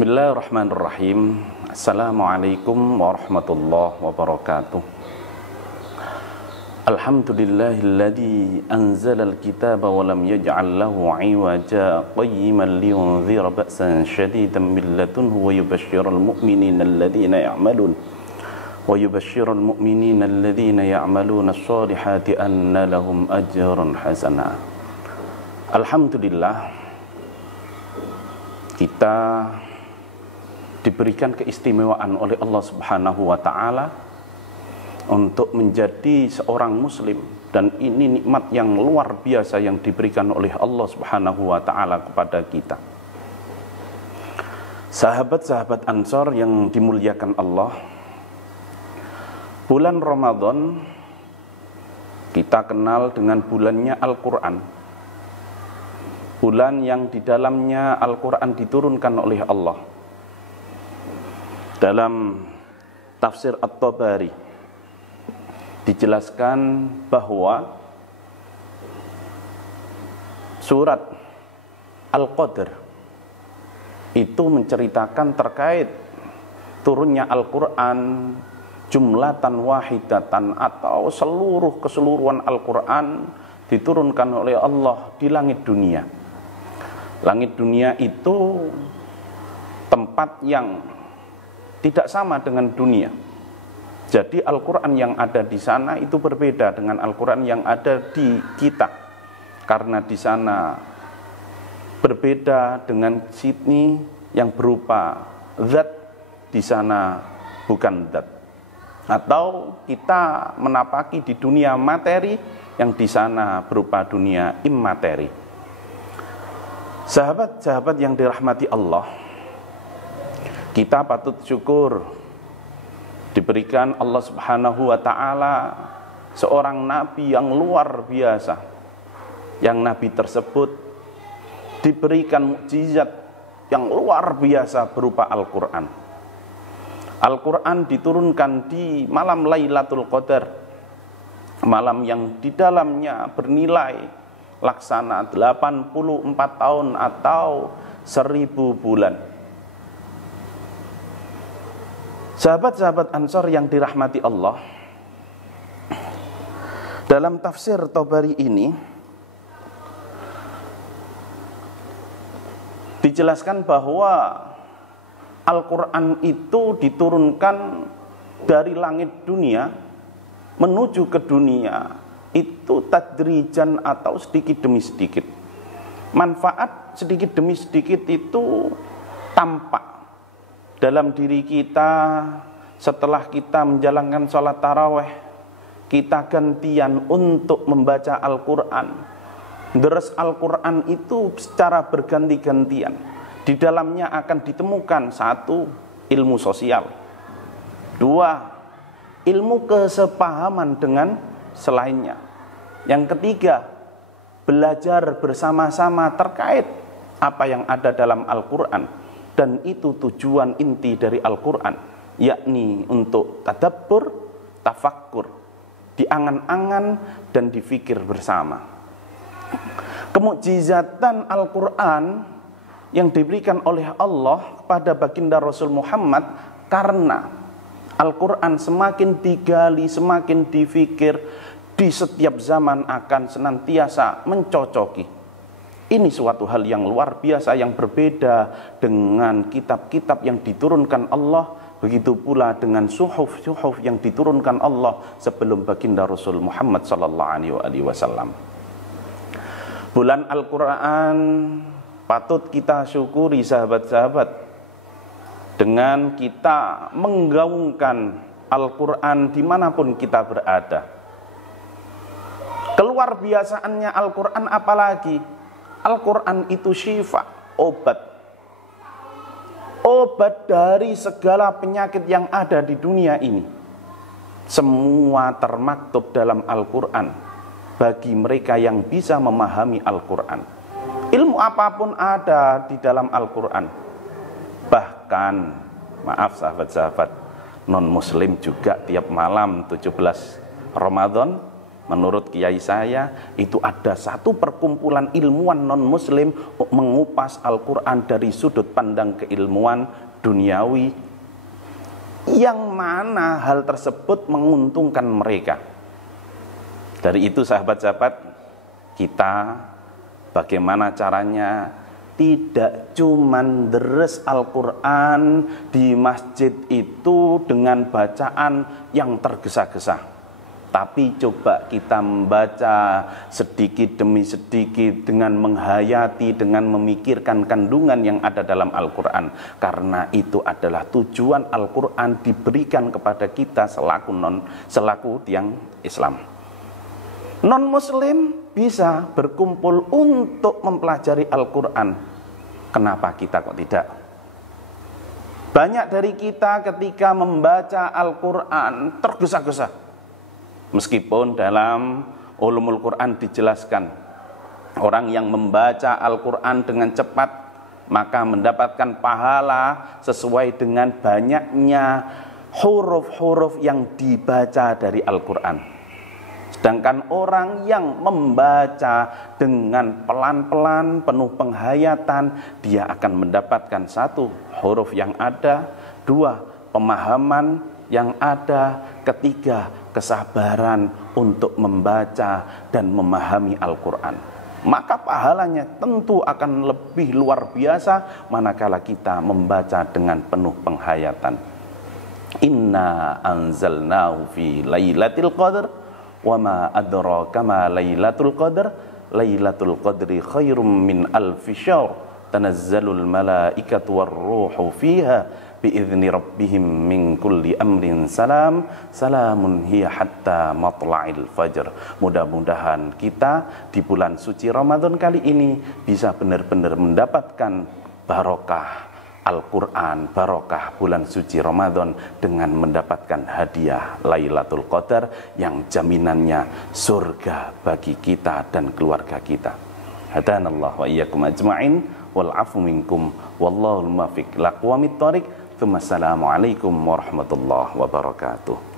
Bismillahirrahmanirrahim. Assalamualaikum warahmatullahi wabarakatuh. Alhamdulillahilladzi anzalal kitaba wa lam yaj'al lahu 'iwaja qayyiman liyunzira ba'san syadidan min ladunhu wa yubashshiral mu'minina alladhina ya'maluna as-solihati anna lahum ajran hasana. Alhamdulillah, kita diberikan keistimewaan oleh Allah Subhanahu wa Ta'ala untuk menjadi seorang muslim, dan ini nikmat yang luar biasa yang diberikan oleh Allah Subhanahu wa Ta'ala kepada kita. Sahabat-sahabat Ansor yang dimuliakan Allah, bulan Ramadan kita kenal dengan bulannya Al-Quran, bulan yang di dalamnya Al-Quran diturunkan oleh Allah. Dalam tafsir At-Tabari dijelaskan bahwa surat Al-Qadr itu menceritakan terkait turunnya Al-Quran jumlatan wahidatan, atau keseluruhan Al-Quran diturunkan oleh Allah di langit dunia. Langit dunia itu tempat yang tidak sama dengan dunia. Jadi Al-Quran yang ada di sana itu berbeda dengan Al-Quran yang ada di kita, karena di sana berbeda dengan sini yang berupa zat, di sana bukan zat. Atau kita menapaki di dunia materi yang di sana berupa dunia immateri. Sahabat-sahabat yang dirahmati Allah, kita patut syukur diberikan Allah Subhanahu wa Ta'ala seorang nabi yang luar biasa, yang nabi tersebut diberikan mukjizat yang luar biasa berupa Al-Quran. Al-Quran diturunkan di malam Lailatul Qadar, malam yang di dalamnya bernilai laksana 84 tahun atau 1000 bulan. Sahabat-sahabat Ansor yang dirahmati Allah, dalam tafsir Tabari ini dijelaskan bahwa Al-Quran itu diturunkan dari langit dunia menuju ke dunia itu tadrijan, atau sedikit demi sedikit. Manfaat sedikit demi sedikit itu tampak dalam diri kita. Setelah kita menjalankan sholat taraweh, kita gantian untuk membaca Al-Quran. Deres Al-Quran itu secara berganti-gantian. Di dalamnya akan ditemukan satu, ilmu sosial; dua, ilmu kesepahaman dengan selainnya; yang ketiga, belajar bersama-sama terkait apa yang ada dalam Al-Quran. Dan itu tujuan inti dari Al-Quran, yakni untuk tadabbur, tafakkur, diangan-angan dan difikir bersama. Kemukjizatan Al-Quran yang diberikan oleh Allah kepada baginda Rasul Muhammad, karena Al-Quran semakin digali, semakin difikir, di setiap zaman akan senantiasa mencocoki. Ini suatu hal yang luar biasa, yang berbeda dengan kitab-kitab yang diturunkan Allah. Begitu pula dengan suhuf-suhuf yang diturunkan Allah sebelum baginda Rasul Muhammad sallallahu alaihi wasallam. Bulan Al-Quran patut kita syukuri, sahabat-sahabat, dengan kita menggaungkan Al-Quran dimanapun kita berada. Keluar biasaannya Al-Quran apalagi? Al-Quran itu syifa, obat dari segala penyakit yang ada di dunia ini. Semua termaktub dalam Al-Quran bagi mereka yang bisa memahami Al-Quran. Ilmu apapun ada di dalam Al-Quran. Bahkan, maaf sahabat-sahabat non muslim juga, tiap malam 17 Ramadan menurut kiai saya itu ada satu perkumpulan ilmuwan non-muslim mengupas Al-Quran dari sudut pandang keilmuan duniawi, yang mana hal tersebut menguntungkan mereka. Dari itu sahabat-sahabat, kita bagaimana caranya tidak cuman deres Al-Quran di masjid itu dengan bacaan yang tergesa-gesa, tapi coba kita membaca sedikit demi sedikit dengan menghayati, dengan memikirkan kandungan yang ada dalam Al-Quran. Karena itu adalah tujuan Al-Quran diberikan kepada kita selaku tiang Islam. Non-muslim bisa berkumpul untuk mempelajari Al-Quran. Kenapa kita kok tidak? Banyak dari kita ketika membaca Al-Quran tergesa-gesa. Meskipun dalam ulumul Quran dijelaskan, orang yang membaca Al-Quran dengan cepat maka mendapatkan pahala sesuai dengan banyaknya huruf-huruf yang dibaca dari Al-Quran. Sedangkan orang yang membaca dengan pelan-pelan, penuh penghayatan, dia akan mendapatkan satu, huruf yang ada, dua, pemahaman yang ada, ketiga, kesabaran untuk membaca dan memahami Al-Quran. Maka pahalanya tentu akan lebih luar biasa manakala kita membaca dengan penuh penghayatan. Inna anzalnahu fi lailatul qadr wa ma adraka ma lailatul qadr lailatul qadri khairum min alfi syahr tanazzalul malaikatu warruhu fiha biizni rabbihim min kulli amrin salamun hiya hatta matla'il fajr. Mudah-mudahan kita di bulan suci Ramadan kali ini bisa benar-benar mendapatkan barokah Al-Quran, barokah bulan suci Ramadan dengan mendapatkan hadiah Lailatul Qadar yang jaminannya surga bagi kita dan keluarga kita. Hadanallah wa iyyakum ajma'in wal afu minkum wallahul muwaffiq ila aqwamit thoriq. Assalamualaikum warahmatullahi wabarakatuh.